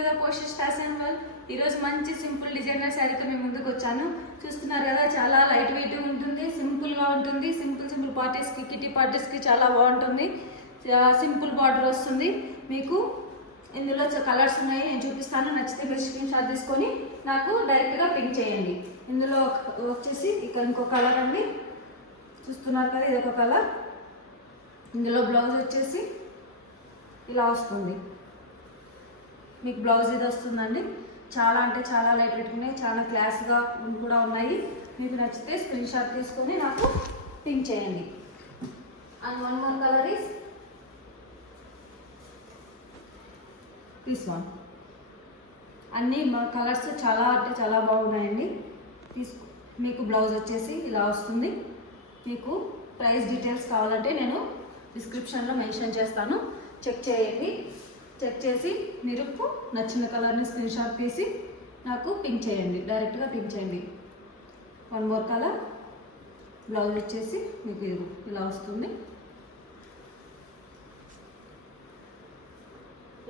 To the posters fashion world. ఈరోజు మంచి simple designer శారీతో మేము ముందుకు వచ్చాను. చూస్తున్నారు కదా, చాలా లైట్ వెయిట్ ఉంటుంది, సింపుల్గా ఉంటుంది. సింపుల్ పార్టీస్కి, కిటీ పార్టీస్కి చాలా బాగుంటుంది. సింపుల్ బార్డర్ వస్తుంది. మీకు ఇందులో కలర్స్ ఉన్నాయి, నేను చూపిస్తాను. నచ్చితే మీరు స్క్రీన్ షాట్ తీసుకొని నాకు డైరెక్ట్గా పింక్ చేయండి. ఇందులో వచ్చేసి ఇక్కడ ఇంకో కలర్ అండి, చూస్తున్నారు కదా, ఇది ఒక కలర్. ఇందులో బ్లౌజ్ వచ్చేసి ఇలా వస్తుంది. మీకు బ్లౌజ్ ఇది వస్తుందండి. చాలా అంటే చాలా లైట్ వెయిట్ ఉన్నాయి, చాలా క్లాస్గా కూడా ఉన్నాయి. మీకు నచ్చితే స్క్రీన్ షాట్ తీసుకొని నాకు పింక్ చేయండి. And one more colour is this one. అన్ని కలర్స్ చాలా అంటే చాలా బాగున్నాయండి. మీకు బ్లౌజ్ వచ్చేసి ఇలా వస్తుంది. మీకు ప్రైస్ డీటెయిల్స్ కావాలంటే నేను డిస్క్రిప్షన్లో మెన్షన్ చేస్తాను, చెక్ చేయండి. చెక్ చేసి మీరు నచ్చిన కలర్ని స్క్రీన్ షాట్ తీసి నాకు పింక్ చేయండి, డైరెక్ట్గా పింక్ చేయండి. One more colour. బ్లౌజ్ వచ్చేసి మీకు ఇలా వస్తుంది.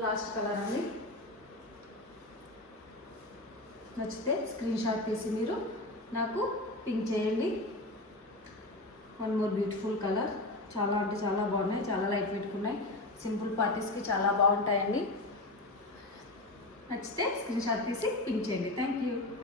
లాస్ట్ కలర్ అండి. నచ్చితే స్క్రీన్ షాట్ తీసి మీరు నాకు పింక్ చేయండి. One more beautiful colour. చాలా అంటే చాలా బాగున్నాయి, చాలా లైట్ వెయిట్ ఉన్నాయి. సింపుల్ పార్టీస్కి చాలా బాగుంటాయండి. నచ్చితే స్క్రీన్ షాట్ తీసి పింక్ చేయండి. Thank you.